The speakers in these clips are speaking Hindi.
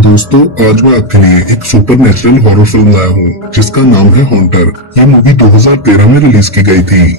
दोस्तों, आज मैं आपके लिए एक सुपर नेचुरल हॉरर फिल्म लाया हूँ जिसका नाम है हॉन्टर। यह मूवी 2013 में रिलीज की गई थी।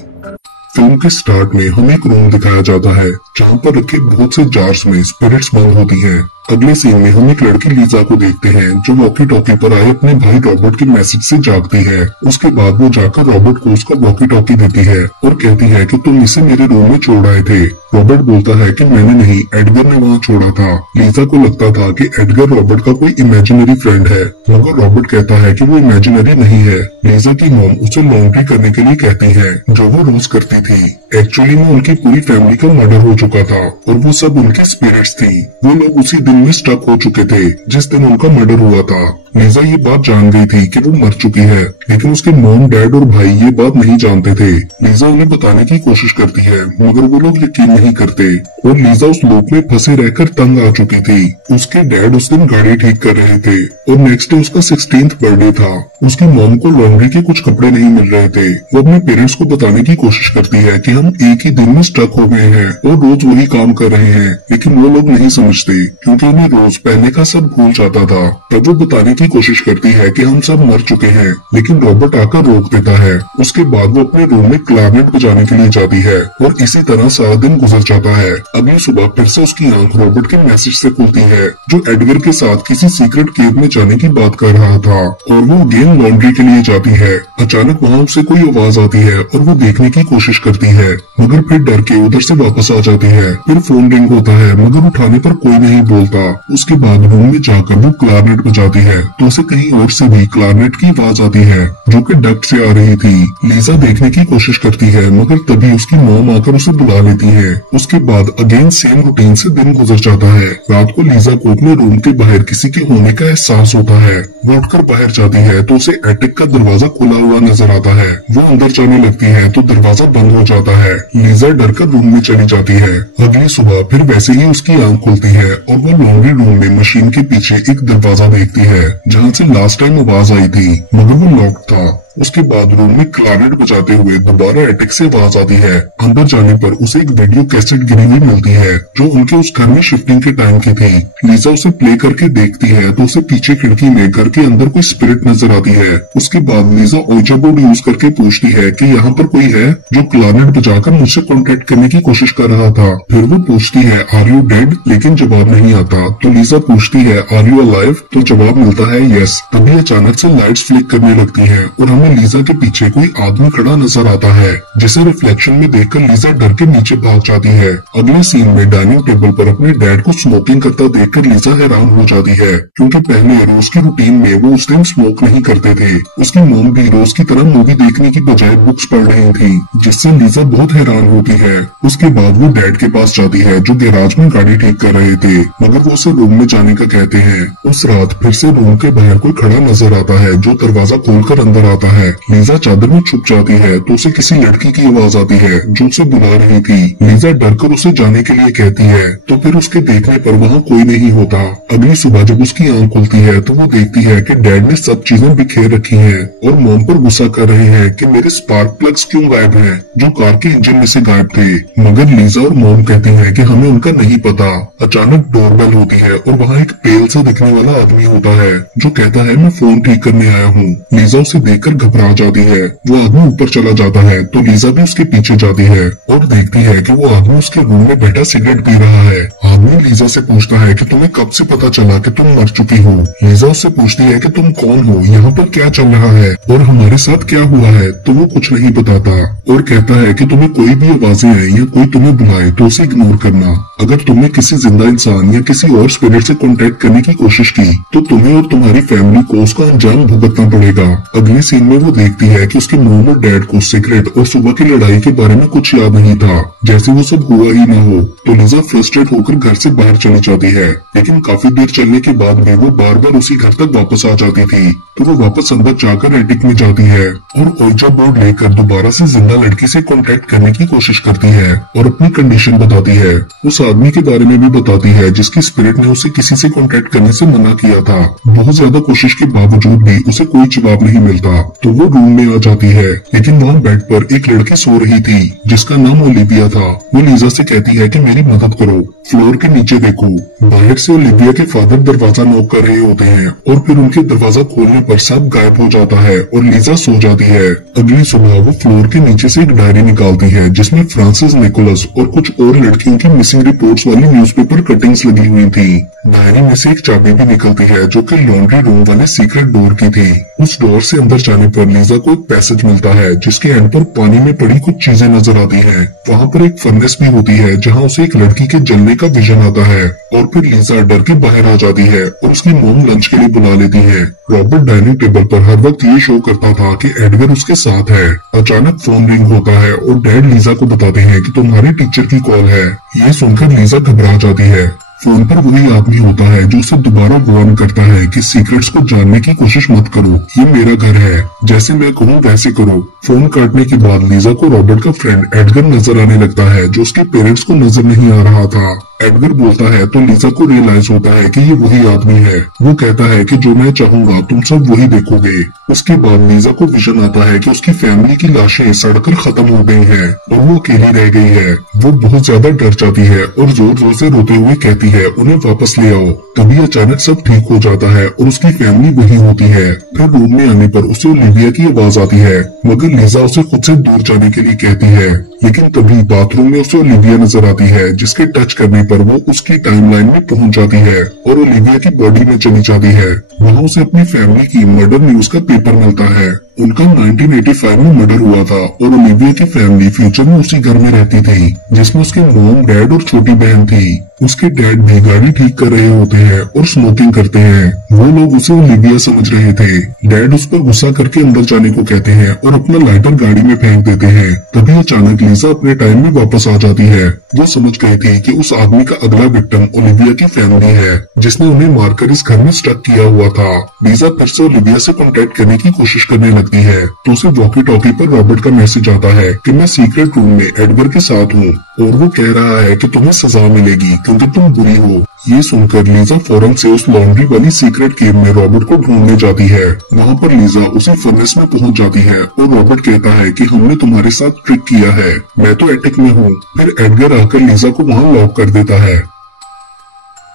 फिल्म के स्टार्ट में हमें एक रूम दिखाया जाता है जहाँ पर रखे बहुत से जार्स में स्पिरिट्स बंद होती हैं। अगले सीन में हम एक लड़की लीजा को देखते हैं जो वॉकी टॉकी पर आए अपने भाई रॉबर्ट के मैसेज से जागती है। उसके बाद वो जाकर रॉबर्ट को उसका वॉकी टॉकी देती है और कहती है कि तुम इसे मेरे रूम में छोड़ आए थे। रॉबर्ट बोलता है कि मैंने नहीं, एडगर ने वहाँ छोड़ा था। लीजा को लगता था कि एडगर रॉबर्ट का कोई इमेजिनरी फ्रेंड है, मगर रॉबर्ट कहता है कि वो इमेजिनरी नहीं है। लीजा की मॉम उसे लॉन्ड्री करने के लिए कहती है जो वो रोज करती थी। एक्चुअली में उनकी पूरी फैमिली का मर्डर हो चुका था और वो सब उनकी स्पिरिट्स थी। वो लोग उसी दिन में स्टक हो चुके थे जिस दिन उनका मर्डर हुआ था। लीजा ये बात जान गई थी कि वो मर चुकी है, लेकिन उसके मॉम, डैड और भाई ये बात नहीं जानते थे। लीजा उन्हें बताने की कोशिश करती है मगर वो लोग यकीन नहीं करते और लीजा उस लूप में फंसे रहकर तंग आ चुकी थी। उसके डैड उस दिन गाड़ी ठीक कर रहे थे और नेक्स्ट डे उसका 16th बर्थडे था। उसकी मॉम को लॉन्ड्री के कुछ कपड़े नहीं मिल रहे थे। वो अपने पेरेंट्स को बताने की कोशिश करती है कि हम एक ही दिन में स्टक हो गए हैं और रोज वही काम कर रहे हैं, लेकिन वो लोग नहीं समझते क्योंकि उन्हें रोज पहले का सब भूल जाता था। तब वो बताने की कोशिश करती है कि हम सब मर चुके हैं, लेकिन रॉबर्ट आकर रोक देता है। उसके बाद वो अपने रूम में क्लारनेट बजाने के लिए जाती है और इसी तरह सारा दिन गुजर जाता है। अगली सुबह फिर से उसकी आंख रॉबर्ट के मैसेज से खुलती है जो एडगर के साथ किसी सीक्रेट केव में जाने की बात कर रहा था और वो अगेन लॉन्ड्री के लिए जाती है। अचानक वहाँ उसे कोई आवाज आती है और वो देखने की कोशिश करती है, मगर फिर डर के उधर से वापस आ जाती है। फिर फोन रिंग होता है मगर उठाने पर कोई नहीं बोलता। उसके बाद रूम में जाकर वो क्लारनेट बजाती है तो उसे कहीं और से भी क्लारनेट की आवाज आती है जो कि डक्ट से आ रही थी। लीजा देखने की कोशिश करती है मगर तभी उसकी मॉम आकर उसे बुला लेती है। उसके बाद अगेन सेम रूटीन से दिन गुजर जाता है। रात को लीजा को अपने रूम के बाहर किसी के होने का एहसास होता है। वो उठकर बाहर जाती है तो उसे एटिक का दरवाजा खुला हुआ नजर आता है। वो अंदर जाने लगती है तो दरवाजा बंद हो जाता है। लीजा डरकर रूम में चली जाती है। अगली सुबह फिर वैसे ही उसकी आंख खुलती है और वो लॉन्ड्री रूम में मशीन के पीछे एक दरवाजा देखती है जहाँ से लास्ट टाइम आवाज आई थी, मगर वो लॉक था। उसके बाद रूम में क्लारनेट बजाते हुए दोबारा एटिक से आवाज आती है। अंदर जाने पर उसे एक वीडियो कैसेट गिरी हुई मिलती है जो उनके उस घर में शिफ्टिंग के टाइम की थी। लीजा उसे प्ले करके देखती है तो उसे पीछे खिड़की में घर के अंदर कोई स्पिरिट नजर आती है। उसके बाद लीजा ओइजा बोर्ड यूज करके पूछती है कि यहाँ पर कोई है जो क्लारनेट बजाकर मुझसे कॉन्टेक्ट करने की कोशिश कर रहा था। फिर वो पूछती है आर यू डेड, लेकिन जवाब नहीं आता। तो लीजा पूछती है आर यू अलाइव, तो जवाब मिलता है यस। तभी अचानक से लाइट्स फ्लिक करने लगती है और हमें लीजा के पीछे कोई आदमी खड़ा नजर आता है जिसे रिफ्लेक्शन में देखकर लीजा डर के नीचे भाग जाती है। अगले सीन में डाइनिंग टेबल पर अपने डैड को स्मोकिंग करता देखकर लीजा हैरान हो जाती है क्योंकि पहले रोज की रूटीन में वो उस टाइम स्मोक नहीं करते थे। उसकी मॉम भी रोज की तरह मूवी देखने की बजाय बुक्स पढ़ रही थी, जिससे लीजा बहुत हैरान होती है। उसके बाद वो डैड के पास जाती है जो गैराज में गाड़ी ठीक कर रहे थे, मगर वो उसे रूम में जाने का कहते हैं। उस रात फिर से रूम के बाहर कोई खड़ा नजर आता है जो दरवाजा खोलकर अंदर आता है। लीजा चादर में छुप जाती है तो उसे किसी लड़की की आवाज आती है जो उसे बुला रही थी। लीजा डरकर उसे जाने के लिए कहती है तो फिर उसके देखने पर वहाँ कोई नहीं होता। अगली सुबह जब उसकी आंख खुलती है तो वो देखती है कि डैड ने सब चीजें बिखेर रखी हैं और मॉम पर गुस्सा कर रहे हैं कि मेरे स्पार्क प्लग्स क्यों गायब हैं जो कार के इंजन में से गायब थे। मगर लीजा और मॉम कहती है कि हमें उनका नहीं पता। अचानक डोरबेल होती है और वहाँ एक पेल सा दिखने वाला आदमी होता है जो कहता है मैं फोन ठीक करने आया हूँ। लीजा उसे देखकर घबरा जाती है। वो आदमी ऊपर चला जाता है तो लीजा भी उसके पीछे जाती है और देखती है कि वो आदमी उसके रूम में बैठा सिगरेट पी रहा है। आदमी लीजा से पूछता है कि तुम्हें कब से पता चला कि तुम मर चुकी हो। लीजा उससे पूछती है कि तुम कौन हो, यहाँ पर क्या चल रहा है और हमारे साथ क्या हुआ है। तो वो कुछ नहीं बताता और कहता है कि तुम्हें कोई भी आवाजें आए या कोई तुम्हें बुलाए तो उसे इग्नोर करना। अगर तुमने किसी जिंदा इंसान या किसी और स्पिरिट से कॉन्टेक्ट करने की कोशिश की तो तुम्हें और तुम्हारी फैमिली को उसका अंजाम भुगतना पड़ेगा। अगले सीन में वो देखती है कि उसके मॉम और डैड को सिगरेट और सुबह की लड़ाई के बारे में कुछ याद नहीं था, जैसे वो सब हुआ ही ना हो। तो लीजा फ्रस्ट्रेट होकर घर से बाहर चली जाती है, लेकिन काफी देर चलने के बाद भी वो बार बार उसी घर तक वापस आ जाती थी। तो वो वापस अंदर जाकर एटिक में जाती है और ओइजा बोर्ड लेकर दोबारा से जिंदा लड़की से कांटेक्ट करने की कोशिश करती है और अपनी कंडीशन बताती है। उस आदमी के बारे में भी बताती है जिसकी स्पिरिट ने उसे किसी से कांटेक्ट करने से मना किया था। बहुत ज्यादा कोशिश के बावजूद भी उसे कोई जवाब नहीं मिलता तो वो रूम में आ जाती है, लेकिन वहाँ बेड पर एक लड़की सो रही थी जिसका नाम ओलिविया था। वो लीजा से कहती है कि मेरी मदद करो, फ्लोर के नीचे देखो। बाहर से ओलिविया के फादर दरवाजा नॉक कर रहे होते हैं और फिर उनके दरवाजा खोलने पर सब गायब हो जाता है और लीजा सो जाती है। अगली सुबह वो फ्लोर के नीचे से एक डायरी निकालती है जिसमें फ्रांसिस निकोलस और कुछ और लड़कियों की मिसिंग रिपोर्ट्स वाली न्यूज़पेपर कटिंग्स लगी हुई थी। डायरी में से एक चाबी भी निकलती है जो कि लॉन्ड्री रूम वाले सीक्रेट डोर की थी। उस डोर से अंदर जाने पर लीजा को एक पैसेज मिलता है जिसके एंड पर पानी में पड़ी कुछ चीजें नजर आती हैं। वहाँ पर एक फर्नेस भी होती है जहाँ उसे एक लड़की के जलने का विजन आता है और फिर लीजा डर के बाहर आ जाती है और उसकी मॉम लंच के लिए बुला लेती है। रॉबर्ट डाइनिंग टेबल पर हर वक्त ये शो करता था कि एडगर उसके साथ है। अचानक फोन रिंग होता है और डैड लीजा को बताते हैं कि तुम्हारे टीचर की कॉल है। ये सुनकर लीजा घबरा जाती है। फोन पर वही आदमी होता है जो उसे दोबारा वार्न करता है कि सीक्रेट्स को जानने की कोशिश मत करो, ये मेरा घर है, जैसे मैं कहूँ वैसे करो। फोन काटने के बाद लीजा को रॉबर्ट का फ्रेंड एडगर नजर आने लगता है जो उसके पेरेंट्स को नजर नहीं आ रहा था। एडगर बोलता है तो लीजा को रियलाइज होता है कि ये वही आदमी है। वो कहता है कि जो मैं चाहूंगा तुम सब वही देखोगे। उसके बाद लीजा को विजन आता है कि उसकी फैमिली की लाशें सड़कर खत्म हो गई हैं और वो अकेली रह गई है। वो बहुत ज्यादा डर जाती है और जोर जोर से रोते हुए कहती है उन्हें वापस ले आओ। तभी अचानक सब ठीक हो जाता है और उसकी फैमिली वही होती है। फिर रूम में आने पर उसे ओलिविया की आवाज आती है मगर लीजा उसे खुद से दूर जाने के लिए कहती है। लेकिन तभी बाथरूम में उसे ओलिविया नजर आती है जिसके टच करने पर वो उसकी टाइमलाइन में पहुंच जाती है और ओलिविया की बॉडी में चली जाती है। वहाँ उसे अपनी फैमिली की मर्डर न्यूज का पेपर मिलता है। उनका 1985 में मर्डर हुआ था और ओलिविया की फैमिली फ्यूचर में उसी घर में रहती थी जिसमें उसके मॉम, डैड और छोटी बहन थी। उसके डैड भी गाड़ी ठीक कर रहे होते हैं और स्मोकिंग करते हैं। वो लोग उसे ओलिविया समझ रहे थे। डैड उस पर गुस्सा करके अंदर जाने को कहते हैं और अपना लाइटर गाड़ी में फेंक देते हैं। तभी अचानक लीजा अपने टाइम में वापस आ जाती है। वो समझ गई थी कि उस आदमी का अगला विक्टिम ओलिविया की फैमिली है जिसने उन्हें मारकर इस घर में स्टक किया हुआ था। लीजा फिर से ओलिविया से कांटेक्ट करने की कोशिश करने लगती है तो उसे वॉकी टॉकी पर रॉबर्ट का मैसेज आता है कि मैं सीक्रेट रूम में एडगर के साथ हूँ और वो कह रहा है कि तुम्हें सजा मिलेगी क्योंकि तुम बुरी हो। ये सुनकर लीजा फौरन से उस लॉन्ड्री वाली सीक्रेट केव में रॉबर्ट को ढूंढने जाती है। वहाँ पर लीजा उसी फर्नेस में पहुँच जाती है और रॉबर्ट कहता है कि हमने तुम्हारे साथ ट्रिक किया है, मैं तो एटिक में हूँ। फिर एडगर आकर लीजा को वहाँ लॉक कर देता है।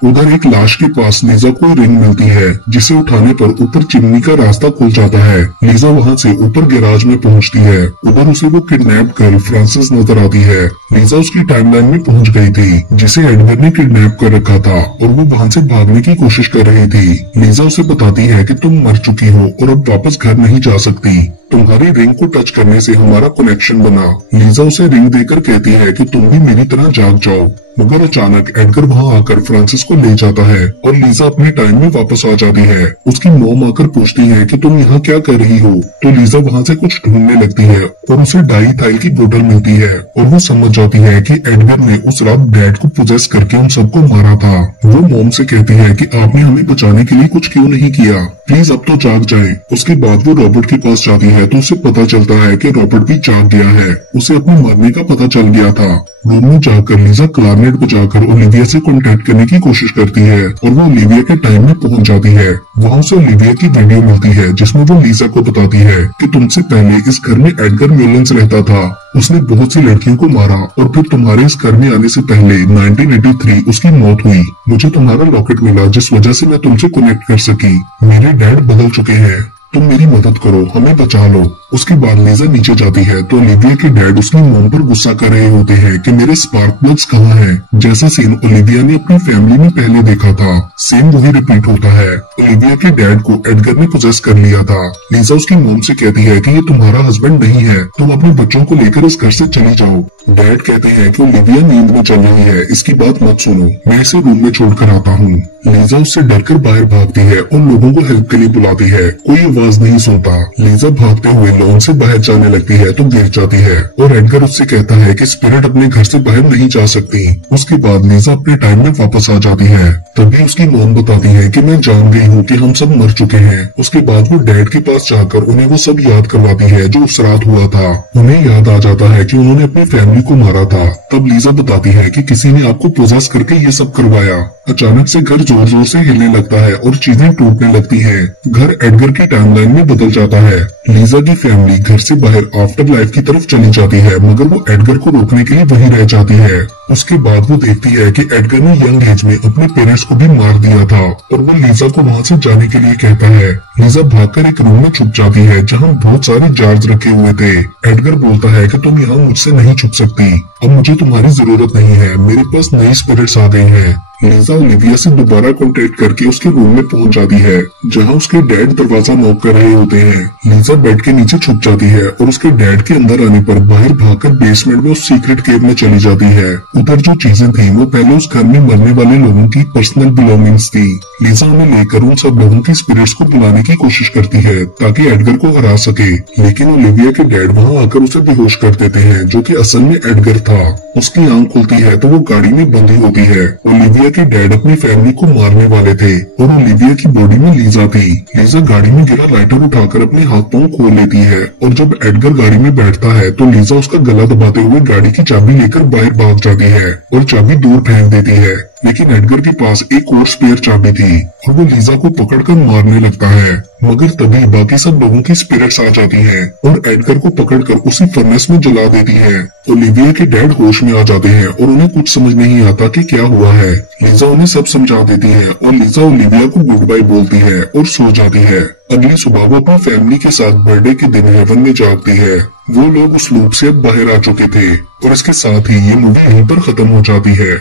उधर एक लाश के पास लीजा को रिंग मिलती है जिसे उठाने पर ऊपर चिमनी का रास्ता खुल जाता है। लीजा वहां से ऊपर गैराज में पहुंचती है। उधर उसे वो किडनैप गर्ल फ्रांसिस नजर आती है। लीजा उसकी टाइमलाइन में पहुंच गई थी जिसे एडगर ने किडनैप कर रखा था और वो वहां से भागने की कोशिश कर रही थी। लीजा उसे बताती है कि तुम मर चुकी हो और अब वापस घर नहीं जा सकती। तुम्हारी रिंग को टच करने से हमारा कनेक्शन बना। लीजा उसे रिंग देकर कहती है कि तुम भी मेरी तरह जाग जाओ। मगर अचानक एडगर वहाँ आकर फ्रांसिस को ले जाता है और लीजा अपने टाइम में वापस आ जाती है। उसकी मॉम आकर पूछती है कि तुम यहाँ क्या कर रही हो, तो लीजा वहाँ से कुछ ढूंढने लगती है और उसे डाई थाइल की बोतल मिलती है और वो समझ जाती है कि एडगर ने उस रात डैड को पोजेस करके उन सबको मारा था। वो मॉम से कहती है कि आपने हमें बचाने के लिए कुछ क्यों नहीं किया, प्लीज अब तो जाग जाए। उसके बाद वो रॉबर्ट के पास जाती है तो उसे पता चलता है कि रॉबर्ट भी जाग गया है। उसे अपने मरने का पता चल गया था। रूम में जाकर लीजा क्लारनेट बजाकर ओलिविया से कांटेक्ट करने की कोशिश करती है और वो ओलिविया के टाइम में पहुंच जाती है। वहाँ उसे ओलिविया की वीडियो मिलती है जिसमें वो लीजा को बताती है कि तुमसे पहले इस घर में एडगर म्यूलेंस रहता था। उसने बहुत सी लड़कियों को मारा और फिर तुम्हारे इस घर में आने से पहले 1983 उसकी मौत हुई। मुझे तुम्हारा लॉकेट मिला जिस वजह से मैं तुमसे कनेक्ट कर सकी। मेरे डैड बदल चुके हैं, तुम मेरी मदद करो, हमें बचा लो। उसके बाद लीजा नीचे जाती है तो ओलिविया के डैड उसकी मॉम पर गुस्सा कर रहे होते हैं कि मेरे स्पार्क प्लग्स कहाँ हैं। जैसा सीन ओलिविया ने अपनी फैमिली में पहले देखा था, सेम वही रिपीट होता है। ओलिविया के डैड को एडगर ने पोजेस कर लिया था। लीजा उसकी मॉम से कहती है कि ये तुम्हारा हस्बैंड नहीं है, तुम अपने बच्चों को लेकर इस घर से चली जाओ। डैड कहते हैं कि ओलिविया नींद में चल रही है, इसकी बात मत सुनो, मैं इसे रूम में छोड़कर आता हूँ। लीजा उससे डरकर बाहर भागती है और लोगों को हेल्प के लिए बुलाती है। कोई आवाज नहीं सुनता। लीजा भागते हुए लॉन से बाहर जाने लगती है तो गिर जाती है और एडगर उससे कहता है कि स्पिरिट अपने घर से बाहर नहीं जा सकती। उसके बाद लीजा अपने टाइम में वापस आ जाती है। तभी उसकी मॉम बताती है कि मैं जान गई हूँ कि हम सब मर चुके हैं। उसके बाद वो डैड के पास जाकर उन्हें वो सब याद करवाती है जो उस रात हुआ था। उन्हें याद आ जाता है कि उन्होंने अपनी फैमिली को मारा था। तब लीजा बताती है कि किसी ने आपको पोजेस करके ये सब करवाया। अचानक से घर जोर जोर से हिलने लगता है और चीजें टूटने लगती हैं। घर एडगर की टाइमलाइन में बदल जाता है। लीजा की फैमिली घर से बाहर आफ्टर लाइफ की तरफ चली जाती है, मगर वो एडगर को रोकने के लिए वहीं रह जाती है। उसके बाद वो देखती है कि एडगर ने यंग एज में अपने पेरेंट्स को भी मार दिया था और वो लीजा को वहाँ से जाने के लिए कहता है। लीजा भागकर एक रूम में छुप जाती है जहाँ बहुत सारे जार्स रखे हुए थे। एडगर बोलता है कि तुम यहाँ मुझसे नहीं छुप सकती, अब मुझे तुम्हारी जरूरत नहीं है, मेरे पास नई स्पिरिट्स आ गई हैं। लीजा ओलिविया से दोबारा कांटेक्ट करके उसके रूम में पहुंच जाती है जहां उसके डैड दरवाजा नॉक कर रहे होते हैं। लीजा बेड के नीचे छुप जाती है और उसके डैड के अंदर आने पर बाहर भागकर बेसमेंट में उस सीक्रेट केव में चली जाती है। उधर जो चीजें थी वो पहले उस घर में मरने वाले लोगों की पर्सनल बिलोंगिंग्स थी। लीजा उन्हें लेकर उन सब लोगों की स्पिरिट्स को बुलाने की कोशिश करती है ताकि एडगर को हरा सके, लेकिन ओलिविया के डैड वहाँ आकर उसे बेहोश कर देते हैं, जो कि असल में एडगर था। उसकी आंख खुलती है तो वो गाड़ी में बंधी होती है। ओलिविया के डैड अपनी फैमिली को मारने वाले थे और ओलिविया की बॉडी में लीजा थी। लीजा गाड़ी में गिरा लाइटर उठाकर अपने हाथ पांव खोल लेती है और जब एडगर गाड़ी में बैठता है तो लीजा उसका गला दबाते हुए गाड़ी की चाबी लेकर बाहर भाग जाती है और चाबी दूर फेंक देती है। लेकिन एडगर के पास एक और स्पेयर चाबी थी और वो लीजा को पकड़कर मारने लगता है, मगर तभी बाकी सब लोगों की स्पिरिट्स आ जाती हैं और एडगर को पकड़कर उसी फर्नेस में जला देती हैं। ओलिविया के डैड होश में आ जाते हैं और उन्हें कुछ समझ नहीं आता कि क्या हुआ है। लीजा उन्हें सब समझा देती है और लीजा ओलिविया को गुड बाय बोलती है और सो जाती है। अगली सुबह वो अपनी फैमिली के साथ बर्थडे के दिन हेवन में जागती है। वो लोग उस लूप से अब बाहर आ चुके थे और इसके साथ ही ये मूवी यहीं पर खत्म हो जाती है।